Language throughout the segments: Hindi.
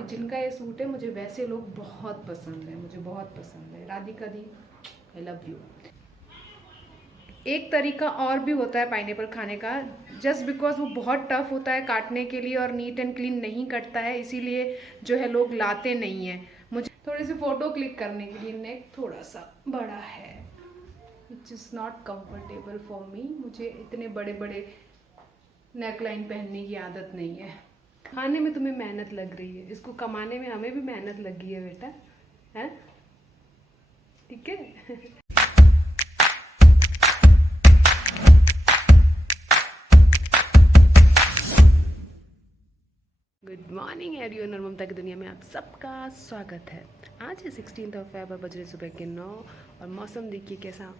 तो जिनका ये सूट है, मुझे वैसे लोग बहुत पसंद है, मुझे बहुत पसंद है। राधिका दी, आई लव यू। एक तरीका और भी होता है पाइनएप्पल खाने का, जस्ट बिकॉज वो बहुत टफ होता है काटने के लिए और नीट एंड क्लीन नहीं कटता है, इसीलिए जो है लोग लाते नहीं हैं। मुझे थोड़ी सी फ़ोटो क्लिक करने के लिए नेक थोड़ा सा बड़ा है, which is not comfortable for me. मुझे इतने बड़े बड़े नेकलाइन पहनने की आदत नहीं है। खाने में तुम्हें मेहनत लग रही है, इसको कमाने में हमें भी मेहनत लगी है बेटा, है ठीक है। गुड मॉर्निंग एवरीवन, और ममता की दुनिया में आप सबका स्वागत है। आज है 16 फ़रवरी, बज रहे सुबह के 9 और मौसम देखिए कैसा।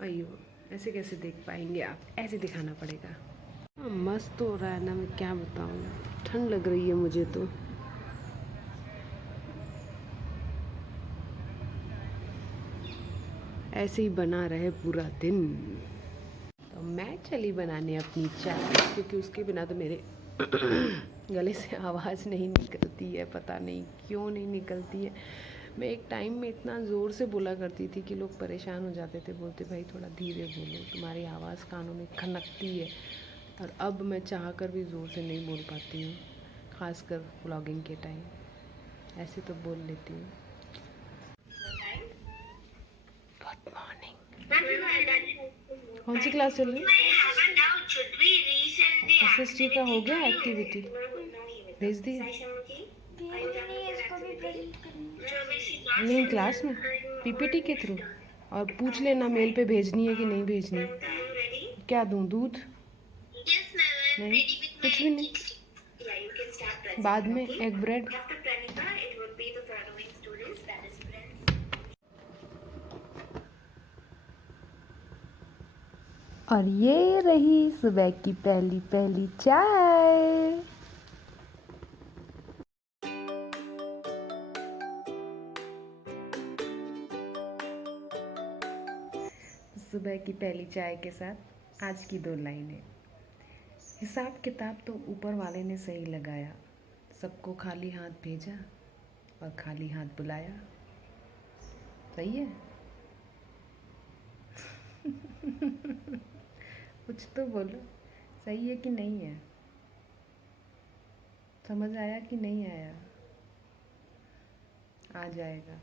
अयो, ऐसे कैसे देख पाएंगे आप, ऐसे दिखाना पड़ेगा। मस्त हो रहा है ना, मैं क्या बताऊँ, ठंड लग रही है मुझे तो। ऐसे ही बना रहे पूरा दिन। तो मैं चली बनाने अपनी चाय, क्योंकि उसके बिना तो मेरे गले से आवाज़ नहीं निकलती है, पता नहीं क्यों नहीं निकलती है। मैं एक टाइम में इतना ज़ोर से बोला करती थी कि लोग परेशान हो जाते थे, बोलते भाई थोड़ा धीरे बोलो, तुम्हारी आवाज़ कानों में खनकती है। और अब मैं चाह कर भी ज़ोर से नहीं बोल पाती हूँ, ख़ासकर व्लॉगिंग के टाइम। ऐसे तो बोल लेती हूँ। Good morning. कौन सी क्लास चल रही है? SST का हो गया एक्टिविटी, भेज दिया नहीं क्लास में PPT के थ्रू, और पूछ लेना मेल पे भेजनी है कि नहीं भेजनी। क्या दूं, दूध? नहीं, कुछ भी नहीं। बाद में एग ब्रेड। और ये रही सुबह की पहली पहली चाय। सुबह की पहली चाय के साथ आज की 2 लाइनें। हिसाब किताब तो ऊपर वाले ने सही लगाया, सबको खाली हाथ भेजा और खाली हाथ बुलाया। सही है। कुछ तो बोलो, सही है कि नहीं है, समझ आया कि नहीं आया? आ जाएगा।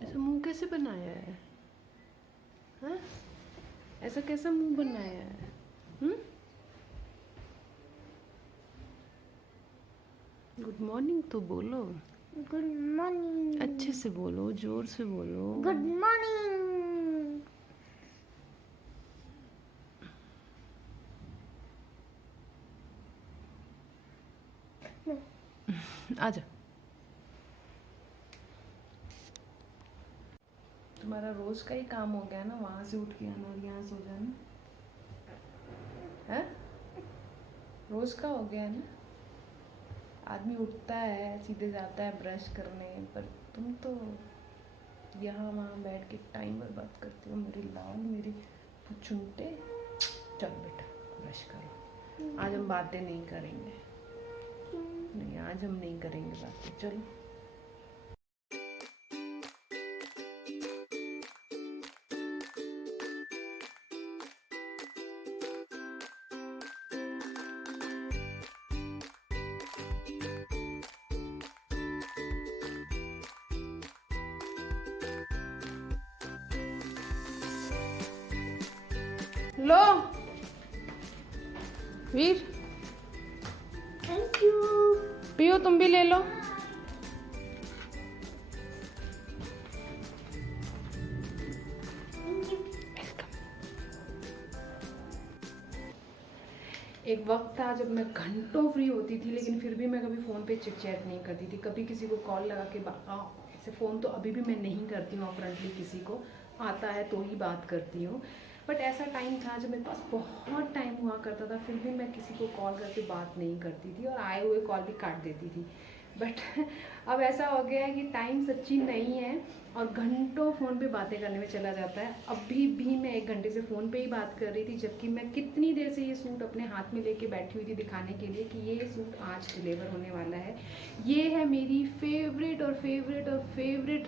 ऐसा मुंह कैसे बनाया है? हाँ, ऐसा कैसा मुंह बनाया है? गुड मॉर्निंग तो बोलो। Good morning. अच्छे से बोलो, जोर से बोलो। Good morning. आजा। तुम्हारा रोज का ही काम हो गया ना, वहां से उठ के आना और यहाँ सो जाना है, रोज का हो गया ना। आदमी उठता है, सीधे जाता है ब्रश करने, पर तुम तो यहाँ वहाँ बैठ के टाइम बर्बाद करती हो। मेरी लाल, मेरी चुनटे, चल बेटा ब्रश करो। आज हम बातें नहीं करेंगे, नहीं आज हम नहीं करेंगे बातें, चलो। लो वीर, थैंक यू। पियो, तुम भी ले लो। एक वक्त था जब मैं घंटों फ्री होती थी, लेकिन फिर भी मैं कभी फ़ोन पे चिट चैट नहीं करती थी, कभी किसी को कॉल लगा के ऐसे फ़ोन तो अभी भी मैं नहीं करती हूँ फ्रंटली, किसी को आता है तो ही बात करती हूँ। बट ऐसा टाइम था जब मेरे पास बहुत टाइम हुआ करता था, फिर भी मैं किसी को कॉल करके बात नहीं करती थी और आए हुए कॉल भी काट देती थी। बट अब ऐसा हो गया है कि टाइम सच्ची नहीं है और घंटों फ़ोन पे बातें करने में चला जाता है। अभी भी मैं 1 घंटे से फ़ोन पे ही बात कर रही थी, जबकि मैं कितनी देर से ये सूट अपने हाथ में लेके बैठी हुई थी दिखाने के लिए कि ये सूट आज डिलीवर होने वाला है। ये है मेरी फेवरेट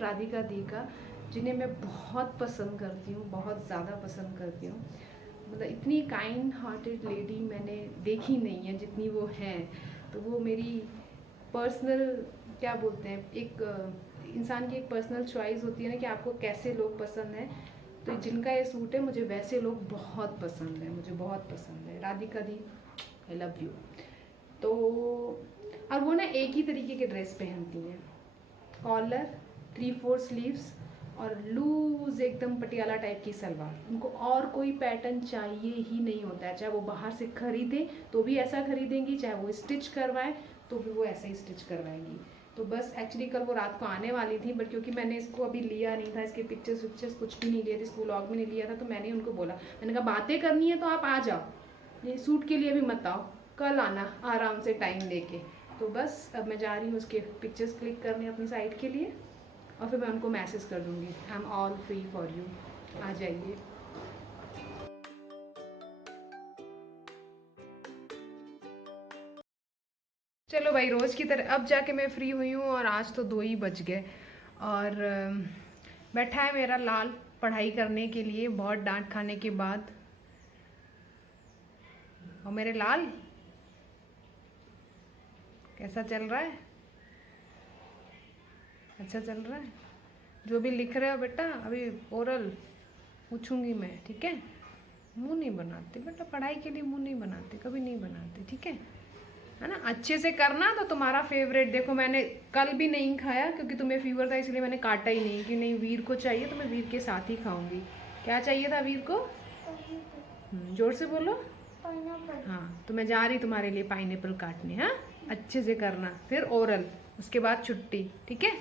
राधिका दी का, जिन्हें मैं बहुत पसंद करती हूँ, बहुत ज़्यादा पसंद करती हूँ। मतलब इतनी काइंड हार्टेड लेडी मैंने देखी नहीं है जितनी वो हैं। तो वो मेरी पर्सनल, क्या बोलते हैं, एक इंसान की एक पर्सनल चॉइस होती है ना कि आपको कैसे लोग पसंद हैं। तो जिनका ये सूट है, मुझे वैसे लोग बहुत पसंद है, मुझे बहुत पसंद है। राधिका दी, आई लव यू। तो और वो ना एक ही तरीके के ड्रेस पहनती हैं, कॉलर, 3/4 स्लीव्स और लूज एकदम पटियाला टाइप की सलवार। उनको और कोई पैटर्न चाहिए ही नहीं होता है। चाहे वो बाहर से खरीदें तो भी ऐसा खरीदेंगी, चाहे वो स्टिच करवाएं तो भी वो ऐसा ही स्टिच करवाएंगी। तो बस एक्चुअली कल वो रात को आने वाली थी, बट क्योंकि मैंने इसको अभी लिया नहीं था, इसके पिक्चर्स कुछ भी नहीं लिए थे, इसको व्लॉग में नहीं लिया था, तो मैंने उनको बोला, मैंने कहा बातें करनी है तो आप आ जाओ, ये सूट के लिए भी मत आओ, कल आना आराम से टाइम लेके। तो बस अब मैं जा रही हूँ उसके पिक्चर्स क्लिक करने अपनी साइट के लिए, और फिर मैं उनको मैसेज कर दूँगी, I am all free for you, आ जाइए। चलो भाई, रोज़ की तरह अब जाके मैं फ्री हुई हूँ, और आज तो 2 ही बज गए। और बैठा है मेरा लाल पढ़ाई करने के लिए बहुत डांट खाने के बाद। और मेरे लाल कैसा चल रहा है? अच्छा चल रहा है? जो भी लिख रहे हो बेटा, अभी ओरल पूछूंगी मैं, ठीक है? मुंह नहीं बनाते बेटा, पढ़ाई के लिए मुंह नहीं बनाते, कभी नहीं बनाते, ठीक है ना? अच्छे से करना। तो तुम्हारा फेवरेट देखो, मैंने कल भी नहीं खाया क्योंकि तुम्हें फीवर था, इसलिए मैंने काटा ही नहीं कि नहीं वीर को चाहिए तो मैं वीर के साथ ही खाऊंगी। क्या चाहिए था वीर को? जोर से बोलो। हाँ, तो मैं जा रही तुम्हारे लिए पाइनएप्पल काटने। हाँ, अच्छे से करना, फिर ओरल, उसके बाद छुट्टी, ठीक है?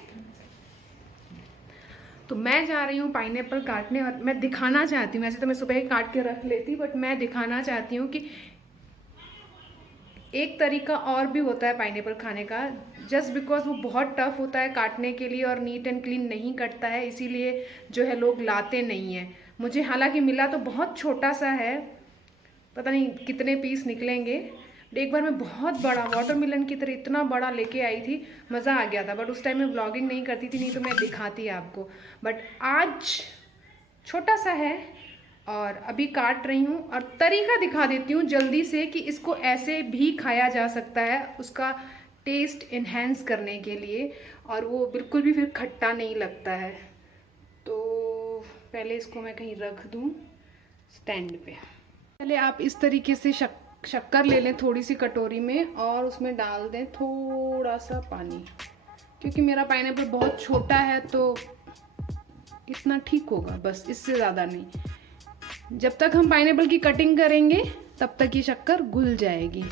तो मैं जा रही हूँ पाइनएप्पल काटने, और मैं दिखाना चाहती हूँ, वैसे तो मैं सुबह ही काट के रख लेती, बट मैं दिखाना चाहती हूँ कि एक तरीका और भी होता है पाइनएप्पल खाने का। जस्ट बिकॉज वो बहुत टफ होता है काटने के लिए और नीट एंड क्लीन नहीं कटता है, इसीलिए जो है लोग लाते नहीं हैं। मुझे हालांकि मिला तो बहुत छोटा सा है, पता नहीं कितने पीस निकलेंगे। एक बार मैं बहुत बड़ा वाटरमेलन की तरह इतना बड़ा लेके आई थी, मज़ा आ गया था। बट उस टाइम मैं व्लॉगिंग नहीं करती थी, नहीं तो मैं दिखाती आपको। बट आज छोटा सा है और अभी काट रही हूँ, और तरीका दिखा देती हूँ जल्दी से कि इसको ऐसे भी खाया जा सकता है, उसका टेस्ट इन्हेंस करने के लिए, और वो बिल्कुल भी फिर खट्टा नहीं लगता है। तो पहले इसको मैं कहीं रख दूँ स्टैंड पे। पहले आप इस तरीके से शक्कर ले लें थोड़ी सी कटोरी में, और उसमें डाल दें थोड़ा सा पानी, क्योंकि मेरा पाइनएप्पल बहुत छोटा है तो इतना ठीक होगा, बस इससे ज़्यादा नहीं। जब तक हम पाइनएप्पल की कटिंग करेंगे तब तक ये शक्कर घुल जाएगी।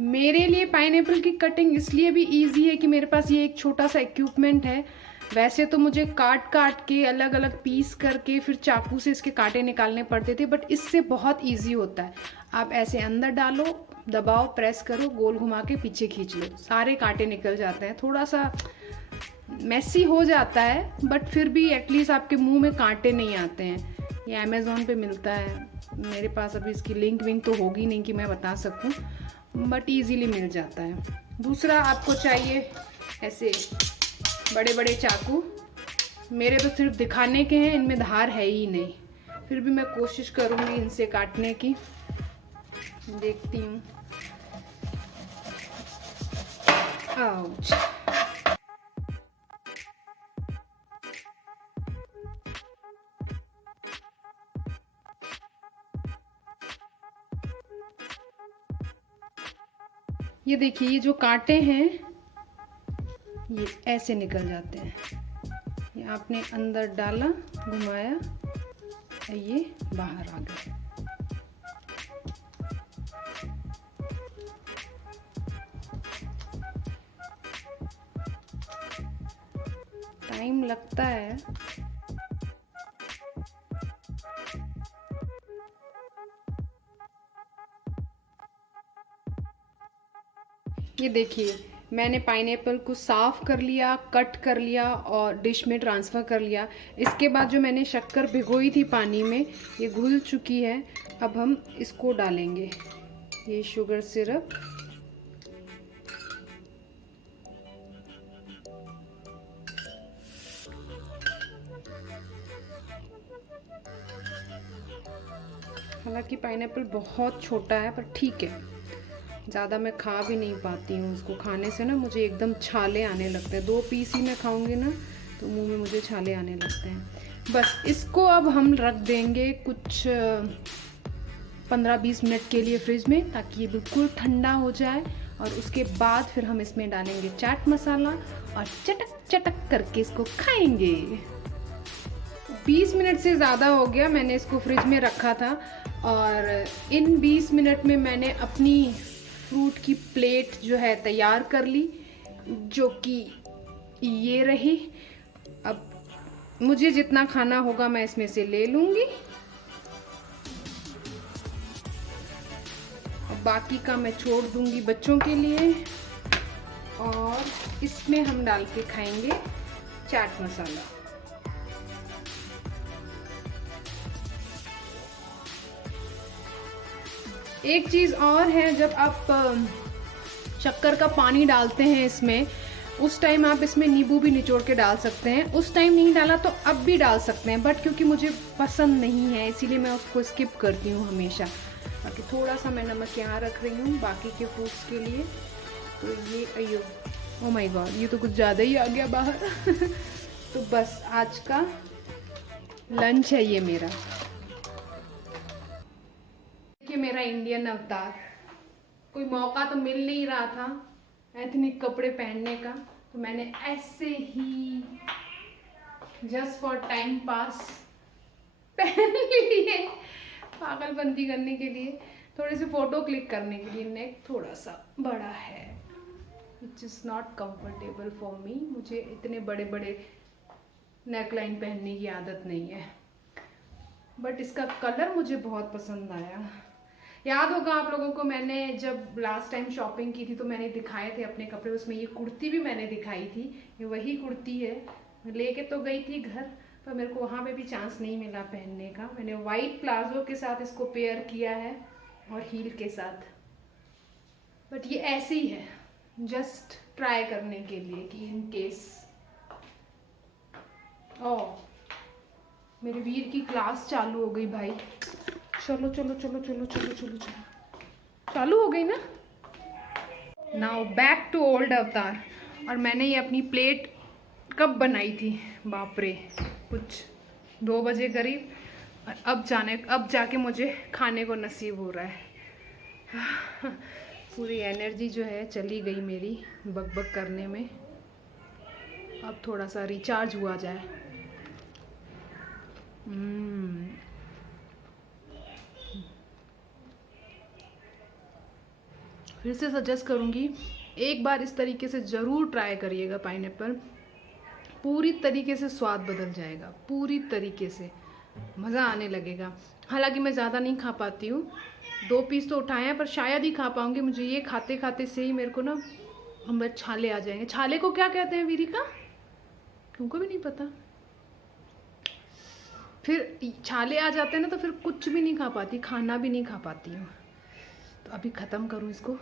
मेरे लिए पाइनएप्पल की कटिंग इसलिए भी इजी है कि मेरे पास ये एक छोटा सा इक्विपमेंट है। वैसे तो मुझे काट के अलग अलग पीस करके फिर चाकू से इसके कांटे निकालने पड़ते थे, बट इससे बहुत इजी होता है। आप ऐसे अंदर डालो, दबाओ, प्रेस करो, गोल घुमा के पीछे खींच लो, सारे कांटे निकल जाते हैं। थोड़ा सा मैसी हो जाता है, बट फिर भी एटलीस्ट आपके मुंह में कांटे नहीं आते हैं। ये अमेज़ॉन पे मिलता है, मेरे पास अभी इसकी लिंक तो होगी नहीं कि मैं बता सकूं, बट ईजीली मिल जाता है। दूसरा आपको चाहिए ऐसे बड़े बड़े चाकू। मेरे तो सिर्फ दिखाने के हैं, इनमें धार है ही नहीं, फिर भी मैं कोशिश करूँगी इनसे काटने की। देखती हूँ। आउच। ये देखिए, ये जो कांटे हैं ये ऐसे निकल जाते हैं। ये आपने अंदर डाला, घुमाया, ये बाहर आ गया। टाइम लगता है, ये देखिए, मैंने पाइनएप्पल को साफ़ कर लिया, कट कर लिया और डिश में ट्रांसफ़र कर लिया। इसके बाद जो मैंने शक्कर भिगोई थी पानी में, ये घुल चुकी है। अब हम इसको डालेंगे, ये शुगर सिरप। हालांकि पाइनएप्पल बहुत छोटा है, पर ठीक है, ज़्यादा मैं खा भी नहीं पाती हूँ। उसको खाने से ना मुझे एकदम छाले आने लगते हैं। 2 पीस ही मैं खाऊंगी ना तो मुंह में मुझे छाले आने लगते हैं। बस इसको अब हम रख देंगे कुछ 15-20 मिनट के लिए फ्रिज में, ताकि ये बिल्कुल ठंडा हो जाए। और उसके बाद फिर हम इसमें डालेंगे चाट मसाला और चटक चटक करके इसको खाएंगे। 20 मिनट से ज़्यादा हो गया मैंने इसको फ्रिज में रखा था, और इन 20 मिनट में मैंने अपनी फ्रूट की प्लेट जो है तैयार कर ली, जो कि ये रही। अब मुझे जितना खाना होगा मैं इसमें से ले लूँगी, और बाकी का मैं छोड़ दूँगी बच्चों के लिए। और इसमें हम डाल के खाएंगे चाट मसाला। एक चीज़ और है, जब आप शक्कर का पानी डालते हैं इसमें, उस टाइम आप इसमें नींबू भी निचोड़ के डाल सकते हैं। उस टाइम नहीं डाला तो अब भी डाल सकते हैं, बट क्योंकि मुझे पसंद नहीं है इसीलिए मैं उसको स्किप करती हूँ हमेशा। बाकी थोड़ा सा मैं नमक यहाँ रख रही हूँ बाकी के फ्रूट्स के लिए। तो ये अयो, ओ माय गॉड, ये तो कुछ ज़्यादा ही आ गया बाहर। तो बस आज का लंच है ये मेरा। ये मेरा इंडियन अवतार। कोई मौका तो मिल नहीं रहा था एथनिक कपड़े पहनने का, तो मैंने ऐसे ही जस्ट फॉर टाइम पास पहन लिए, पागलबंदी करने के लिए, थोड़ी सी फोटो क्लिक करने के लिए। नेक थोड़ा सा बड़ा है, which is not comfortable for me. मुझे इतने बड़े बड़े नेकलाइन पहनने की आदत नहीं है, बट इसका कलर मुझे बहुत पसंद आया। याद होगा आप लोगों को, मैंने जब लास्ट टाइम शॉपिंग की थी तो मैंने दिखाए थे अपने कपड़े, उसमें ये कुर्ती भी मैंने दिखाई थी। ये वही कुर्ती है, लेके तो गई थी घर, पर मेरे को वहाँ पे भी चांस नहीं मिला पहनने का। मैंने वाइट प्लाजो के साथ इसको पेयर किया है और हील के साथ, बट ये ऐसे ही है, जस्ट ट्राई करने के लिए कि इन केस। मेरे वीर की क्लास चालू हो गई भाई। चलो चलो चलो चलो चलो चलो चलो, चालू हो गई ना। नाउ बैक टू ओल्ड अवतार। और मैंने ये अपनी प्लेट कब बनाई थी, बाप रे, कुछ 2 बजे करीब, और अब जाके मुझे खाने को नसीब हो रहा है। पूरी एनर्जी जो है चली गई मेरी बकबक करने में, अब थोड़ा सा रिचार्ज हुआ जाए। फिर से सजेस्ट करूँगी, एक बार इस तरीके से ज़रूर ट्राई करिएगा पाइनएप्पल। पूरी तरीके से स्वाद बदल जाएगा, पूरी तरीके से मज़ा आने लगेगा। हालांकि मैं ज़्यादा नहीं खा पाती हूँ, 2 पीस तो उठाए हैं, पर शायद ही खा पाऊँगी। मुझे ये खाते खाते से ही मेरे को ना हम छाले आ जाएंगे। छाले को क्या कहते हैं वीरिका? तुमको भी नहीं पता? फिर छाले आ जाते हैं ना तो फिर कुछ भी नहीं खा पाती, खाना भी नहीं खा पाती हूँ। तो अभी ख़त्म करूँ इसको,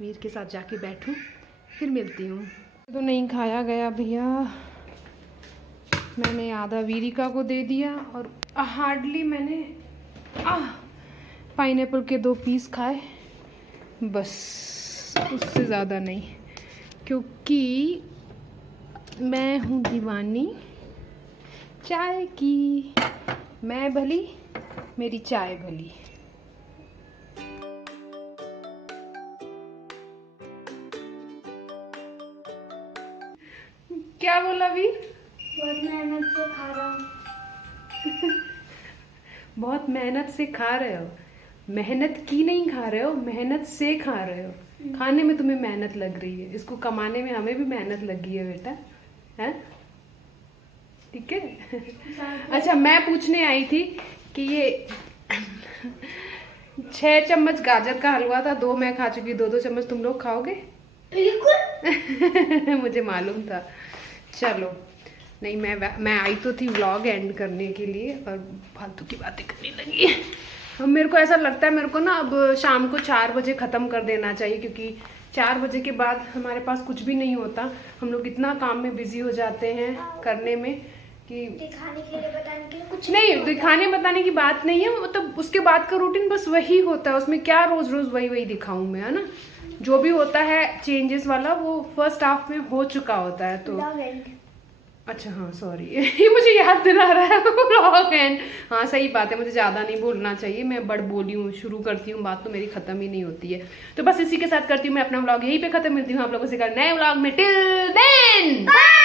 वीर के साथ जाके बैठूँ, फिर मिलती हूँ। तो नहीं खाया गया भैया, मैंने आधा वीरिका को दे दिया और हार्डली मैंने पाइनएप्पल के 2 पीस खाए, बस, उससे ज़्यादा नहीं, क्योंकि मैं हूँ दीवानी चाय की। मैं भली, मेरी चाय भली। क्या बोला वीर? बहुत मेहनत से खा रहा हूँ। बहुत मेहनत से खा रहे हो? मेहनत की नहीं खा रहे हो, मेहनत से खा रहे हो। खाने में तुम्हें मेहनत लग रही है, इसको कमाने में हमें भी मेहनत लगी है बेटा, है? ठीक है। अच्छा, मैं पूछने आई थी कि ये 6 चम्मच गाजर का हलवा था, 2 मैं खा चुकी, 2-2 चम्मच तुम लोग खाओगे? बिल्कुल। मुझे मालूम था। चलो, नहीं मैं आई तो थी व्लॉग एंड करने के लिए और फालतू की बातें करने लगी। अब मेरे को ऐसा लगता है, मेरे को ना अब शाम को 4 बजे ख़त्म कर देना चाहिए, क्योंकि 4 बजे के बाद हमारे पास कुछ भी नहीं होता। हम लोग इतना काम में बिजी हो जाते हैं करने में कि दिखाने के लिए बताने के लिए कुछ नहीं, होता। दिखाने बताने की बात नहीं है, मतलब उसके बाद का रूटीन बस वही होता है। उसमें क्या रोज रोज वही दिखाऊं मैं, है ना। जो भी होता है चेंजेस वाला वो फर्स्ट हाफ में हो चुका होता है। तो Vlog end। अच्छा हाँ सॉरी, ये मुझे याद दिला रहा है व्लॉग एंड। हाँ सही बात है, मुझे ज़्यादा नहीं बोलना चाहिए। मैं बड़ बोली हूँ, शुरू करती हूँ बात तो मेरी खत्म ही नहीं होती है। तो बस इसी के साथ करती हूँ मैं अपना व्लॉग यहीं पे खत्म। मिलती हूँ आप लोगों से कल नए व्लॉग में। Till then bye.